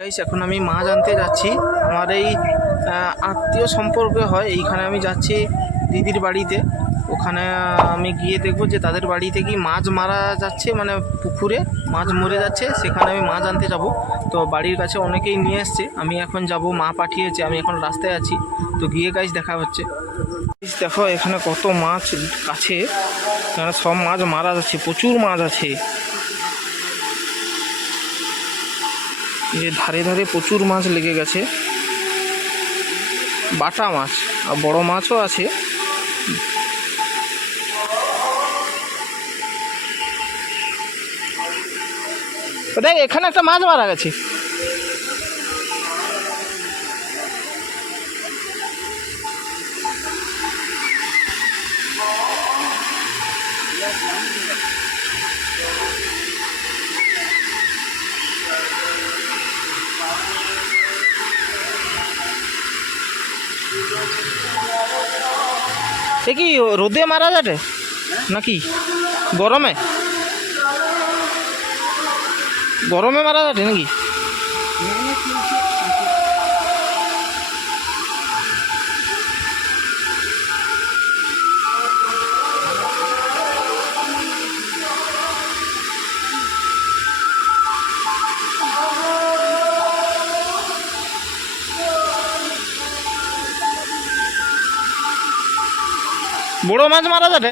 Guys এখন আমি মাছ আনতে যাচ্ছি। আমার এই আত্মীয় সম্পর্কে হয়। এইখানে আমি যাচ্ছি দিদির বাড়িতে। ওখানে আমি গিয়ে দেখব যে তাদের বাড়িতে কি মাছ মারা যাচ্ছে মানে পুকুরে মাছ মরে যাচ্ছে। সেখানে আমি মাছ আনতে যাব। তো বাড়ির কাছে অনেকেই নিয়ে এসছে। আমি এখন যাব, মা পাঠিয়েছে। আমি এখন রাস্তায় আছি। তো গিয়ে গাইস দেখা হচ্ছে। দেখো, এখানে কত মাছ কাছে। সব মাছ মারা যাচ্ছে, প্রচুর মাছ আছে এই যে ধারে ধারে প্রচুর মাছ লেগে গেছে। বাটা মাছ আর বড় মাছও আছে। দেখ, এখানে একটা মাছ মারা গেছে। এ কি রোদে মারা যাবে? নাকি? গরমে? গরমে মারা যাবে নাকি? বড় মাছ মারা যাবে?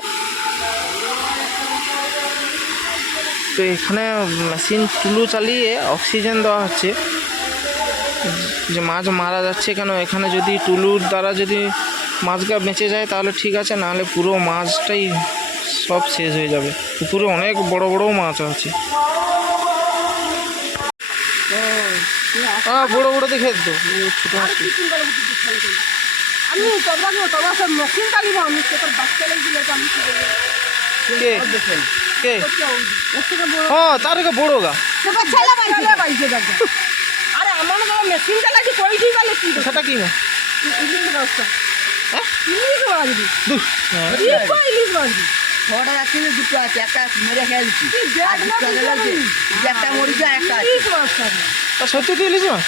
তো এখানে মেশিন টুলু চালিয়ে অক্সিজেন দেওয়া হচ্ছে। যে মাছ মারা যাচ্ছে কেন? এখানে যদি টুলুর দ্বারা যদি মাছটা বেঁচে যায় তাহলে ঠিক আছে নাহলে পুরো মাছটাই সব শেষ হয়ে যাবে। পুকুরে অনেক বড় বড় মাছ আছে। হ্যাঁ বড় বড় দেখে তো। ছোটো মাছ। আমি তোমরা সব মকিন কালিব আমি তোর বাচ্চা লাগছিল তো আমি কি করব? কে? কে? হ্যাঁ তার থেকে বড় গা। সেটা ছেলে বাইছে বাইছে দেখো আরে আমার বড় মেশিন চালাচ্ছি কইছি বলে কি সেটা কি না ইলিশ ব্যবস্থা হ্যাঁ? ইলিশ। ইলিশ কই ছটা আছে না দুটো আছে একটা মেরে খেয়ে দিচ্ছি। একটা মরিচা একটা আছে। ইলিশ মাছটা তা সত্যি তুই ইলিশ মাছ?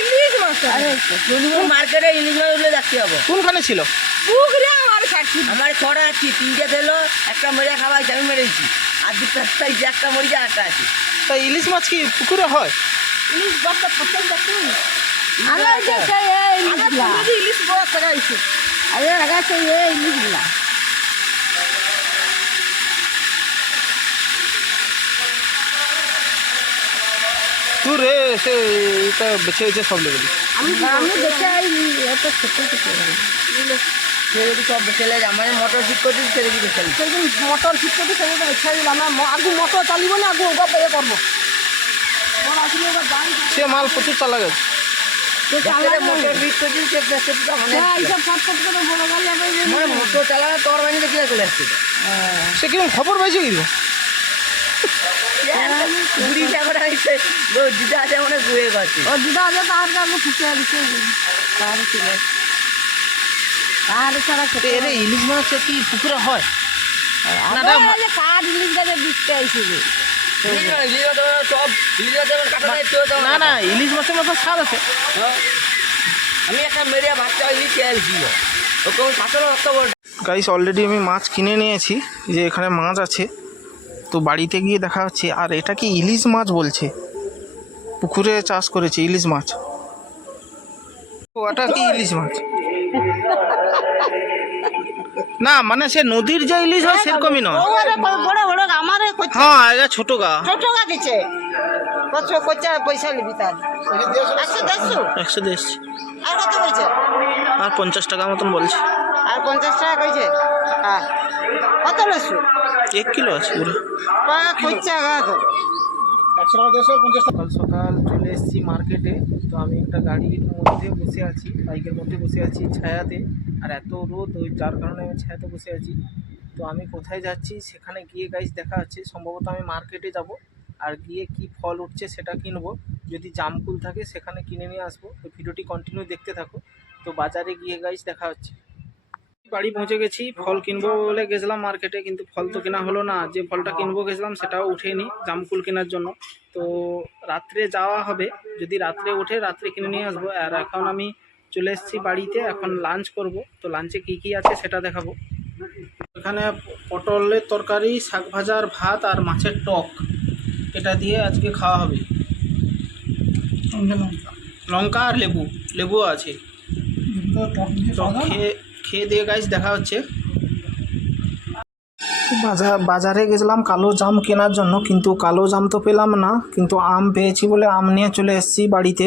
ইলিশ মাছটা আরে চন্দ্রপুর মার্কেটে ইলিশ মাছ উঠলে দেখতে হবে কোনখানে ছিল? পুকুরে আমার কাটছি আমার ছটা আছে তিনটে দিলো একটা মেরে খাওয়া আমি মেরেছি আর দুটো আছে, এই যে একটা মরিচা একটা আছে। তা ইলিশ মাছ কি পুকুরে হয়? ইলিশ বড়টা পছন্দ দেখতে আরে ইলিশ বড় লাগাইছে। আরে ইলিশগুলা তুই রে সে এটা বেছে বেছে সব লেগে দিস আমি আমি দেখে এই এত ছোট ছোট যদি সব বেছে লাগে আমার মোটর ঠিক করছি সে যদি বেছে লাগে। সেদিন মোটর ঠিক করে সেদিন বেছে দিলাম না আগু মোটর চালিব না আগু ওগা পেয়ে করব সে মাল প্রচুর চালা গেছে। মোটর ঠিক দিতে হ্যাঁ, করে এই- মানে মোটর চালানো তোর বাড়ি দেখে চলে আসছে? সে কীরকম খবর পাইছে কি হয়েছে দিদা আছে মানে ঘুরে গেছে ও দিদা আছে তার কাছে ফুটে দিচ্ছে তার ছিল। তার ছাড়া খেতে এর ইলিশ মাছ কি পুকুরে হয়? কাঠ ইলিশ গাছে না না ইলিশ মাছের মতো স্বাদ আছে। হ্যাঁ। আমি একটা ইলিশ খেয়ে ওকে গাইস অলরেডি আমি মাছ কিনে নিয়েছি যে এখানে মাছ আছে। তো বাড়িতে গিয়ে দেখা হচ্ছে আর এটা কি ইলিশ মাছ বলছে? পুকুরে চাষ করেছে ইলিশ মাছ। ওটা কি ইলিশ মাছ? না মানে সে নদীর যে ইলিশ হয় সেরকমই নয়। হ্যাঁ এটা ছোট গা। ছোট গা কচা পয়সা তার? একশো দেড়শো? একশো দেশ আর কত আর পঞ্চাশ টাকা মতন বলছে। আর পঞ্চাশ টাকা কইছে? হ্যাঁ কত লসু এক কিলো আছে পুরো কইছে গা তো সকাল সকাল চলে এসেছি মার্কেটে তো আমি একটা গাড়ির মধ্যে বসে আছি বাইকের মধ্যে বসে আছি ছায়াতে আর এত রোদ ওই যার কারণে আমি ছায়াতে বসে আছি। তো আমি কোথায় যাচ্ছি সেখানে গিয়ে গাইস দেখা যাচ্ছে সম্ভবত আমি মার্কেটে যাব আর গিয়ে কি ফল উঠছে সেটা কিনবো। যদি জামকুল থাকে সেখানে কিনে নিয়ে আসব। তো ভিডিওটি কন্টিনিউ দেখতে থাকো। তো বাজারে গিয়ে গাইস দেখা হচ্ছে। বাড়ি পৌঁছে গেছি ফল কিনবো বলে গেছিলাম মার্কেটে কিন্তু ফল তো কেনা হলো না। যে ফলটা কিনবো গেছিলাম সেটাও উঠেনি জামকুল কেনার জন্য। তো রাত্রে যাওয়া হবে যদি রাত্রে উঠে রাত্রে কিনে নিয়ে আসব। আর এখন আমি চলে এসেছি বাড়িতে এখন লাঞ্চ করব। তো লাঞ্চে কী কী আছে সেটা দেখাবো। এখানে পটলের তরকারি শাক ভাজার ভাত আর মাছের টক। এটা দিয়ে আজকে খাওয়া হবে। লঙ্কা। আর লেবু লেবুও আছে। তো খেয়ে খেয়ে দিয়ে গাছ দেখা হচ্ছে। বাজার বাজারে গেছিলাম কালো জাম কেনার জন্য, কিন্তু কালো জাম তো পেলাম না, কিন্তু আম পেয়েছি বলে আম নিয়ে চলে এসেছি বাড়িতে।